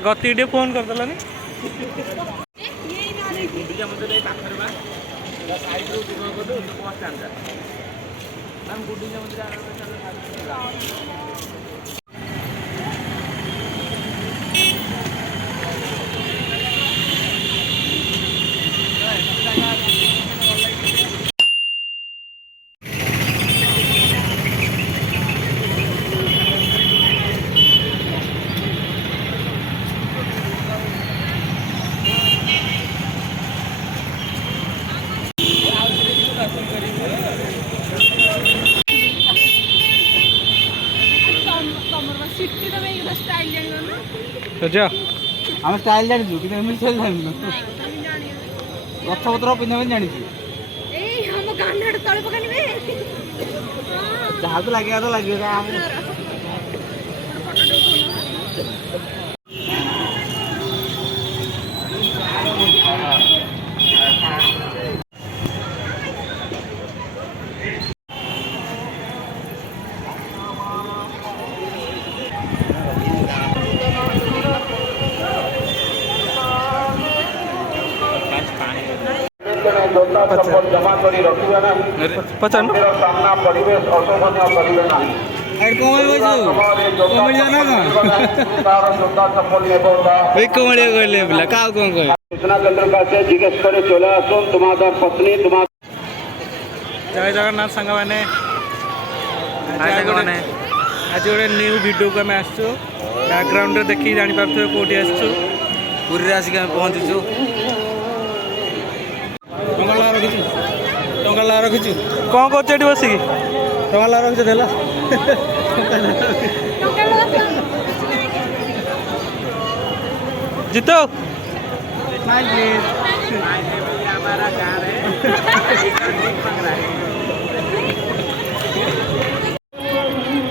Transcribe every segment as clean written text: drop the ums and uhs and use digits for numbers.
गति टे फोन करदेलानी आम स्टाइल जानी स्टाइल जानी गछ पत्र पिंधा जानी जहाँ तो लगे तो लगे पचान परिवेश अशोभनीय करेंगे नहीं सूचना केन्द्र का जिज्ञेस कर चले आसुन तुम्हारा पत्नी तुम्हारा जय जगन्नाथ सांग मैंने आज गोटे न्यू वीडियो को आम आसु बैकग्राउंड देखिए जापारे कौटी आसु पुरी आसिक पहुँचीचु टंका रखीचु कौन कर बसिक टंका रखी देला जीतो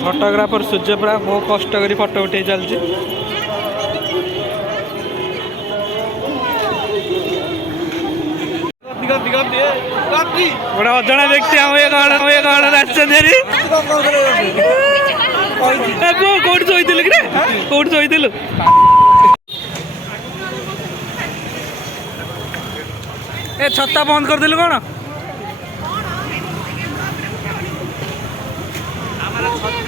फोटोग्राफर सूर्यप्रा बहुत कष्ट करी फोटो उठे चलती गोटे अजणा व्यक्ति कौट शोलु कि कौट शोलु ए छत्ता बंद करदेलु कौन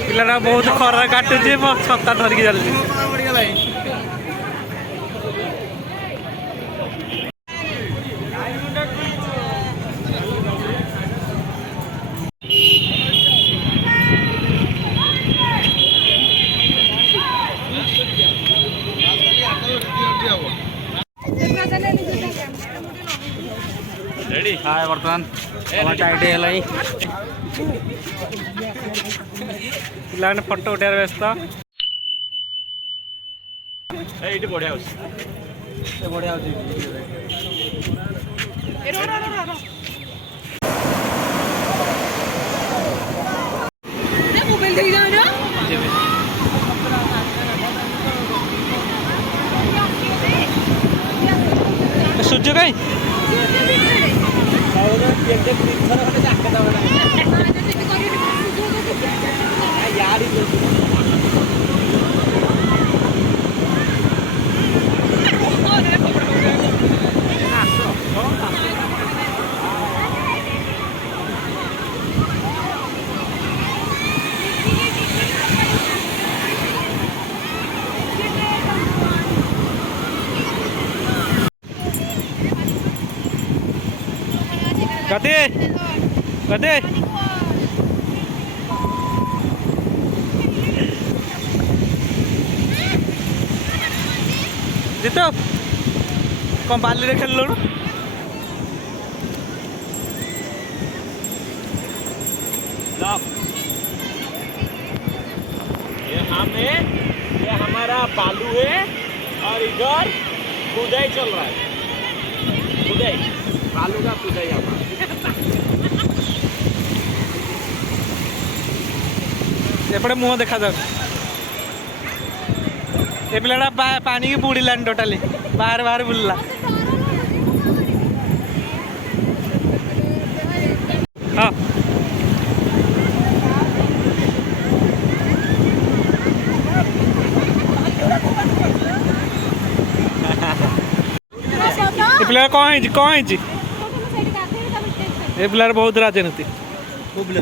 पिलाटा बहुत खरा काटुचे छत्ता धरिकी चलती रेडी हाय बर्तमान टाइट है पिलाने फोटो उठार व्यस्त बढ़िया बढ़िया सूर्य कहीं गति गति जीतो कौन बाली रे खेल लो ये हमारा बालू है और इधर खुदाई चल रहा है खुदाई बालू का खुदाई हमारा एपटे मुह देखा जाऊ ए पिलाटा पानी की बुड़ानी टोटाली बाहर बाहर बुलला हाँ ପିଲା କ'ଣ ହେଇଛି ଏ ପିଲାର ବହୁତ ରାଜନୀତି ଏ ପିଲା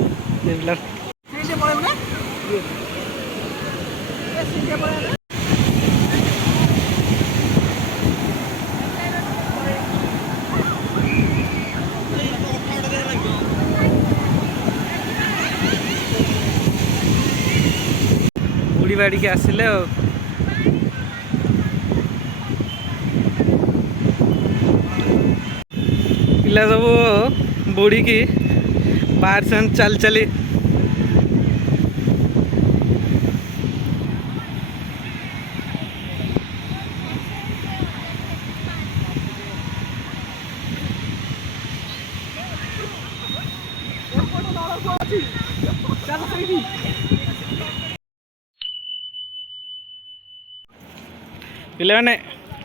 ବୁଡ଼ି ବାଡ଼ିକି ଆସିଲେ ଆଉ ପିଲା ସବୁ ବୁଡ଼ିକି ବାହାରିଛନ୍ତି ଚାଲି ଚାଲି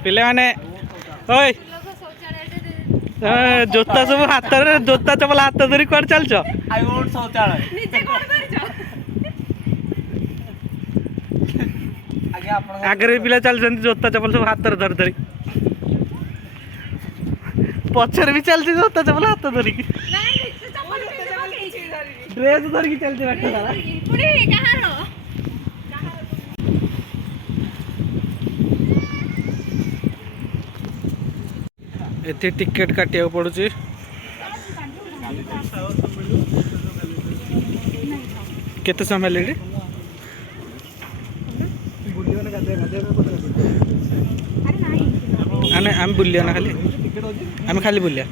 ପିଲାମାନେ ଓଇ ଜୋତା ସବୁ ହାତରେ ଜୋତା ଚପଲ ହାତ ଧରି କୁଆଡେ ଚାଲିଛ ଆଗରେ ପିଲା ଚାଲିଛନ୍ତି ଜୋତା ଚପଲ ସବୁ ହାତରେ ଧରି ଧରି ପଛରେ ବି ଚାଲିଛି ଜୋତା ଚପଲ ହାତ ଧରିକି ଡ୍ରେସ ଧରିକି ଚାଲିଛି ବାଟ ସାରା ଏଠି ଟିକେଟ କାଟିବାକୁ ପଡୁଛି କେତେ ସମୟ ଲେଟ୍ ଆମେ ବୁଲିବା ନା ଖାଲି ଆମେ ଖାଲି ବୁଲିବା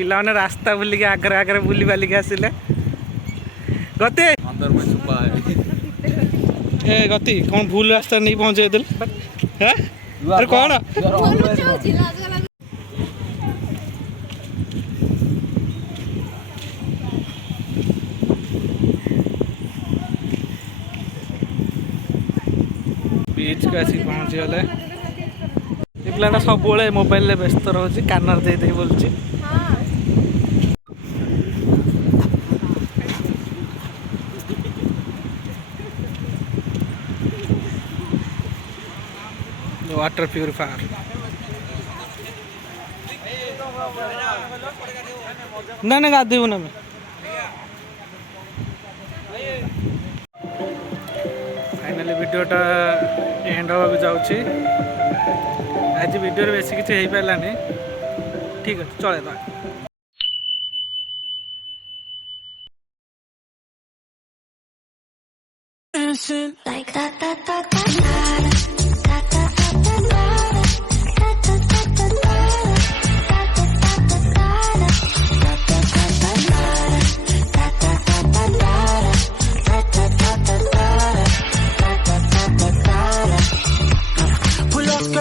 ପିଲାମାନେ ରାସ୍ତା ବୁଲିକି ଆଗରେ ଆଗରେ ବୁଲି ବାଲିକି ଆସିଲେ ଗତି ଏ ଗତି କ'ଣ ଭୁଲ ରାସ୍ତା ନେଇ ପହଞ୍ଚେଇ ଦେଲେ କ'ଣ ବିଚ୍କୁ ଆସିକି ପହଞ୍ଚିଗଲେ ଏ ପିଲାଟା ସବୁବେଳେ ମୋବାଇଲରେ ବ୍ୟସ୍ତ ରହୁଛି କାନରେ ଦେଇ ଦେଇ ବୋଲୁଛି वाटर प्यूरिफायर ना ना गाधेबू ना फाइनाली वीडियोटा एंड होगा जाऊँगी आज वीडियो बेसी किसी हो पारानी ठीक है चले like that.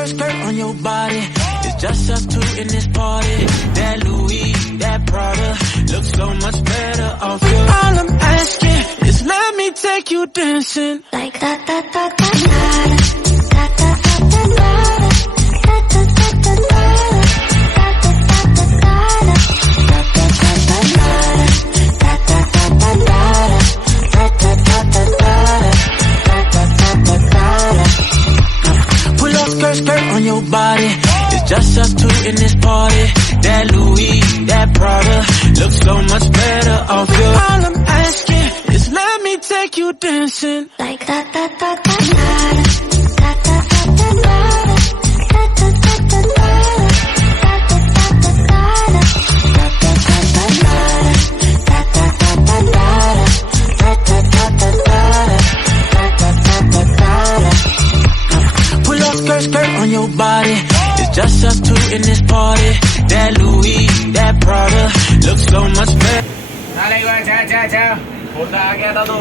Skirt on your body, it's just us two in this party. That Louis, that Prada, looks so much better off you. All I'm asking is let me take you dancing Like that. Skirt on your body, it's just us two in this party. That Louis, that Prada, looks so much better off you. All I'm asking is let me take you dancing Like that. Skirt on your body, it's just us two in this party. That Louis, that Prada, looks so much better. होता आ गया था तो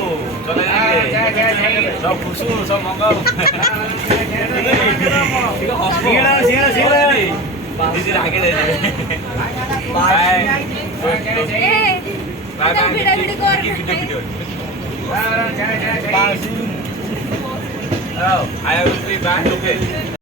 चले जाएंगे सब खुश सब मंगल दीदी आगे ले जाए bye I will be back. Okay.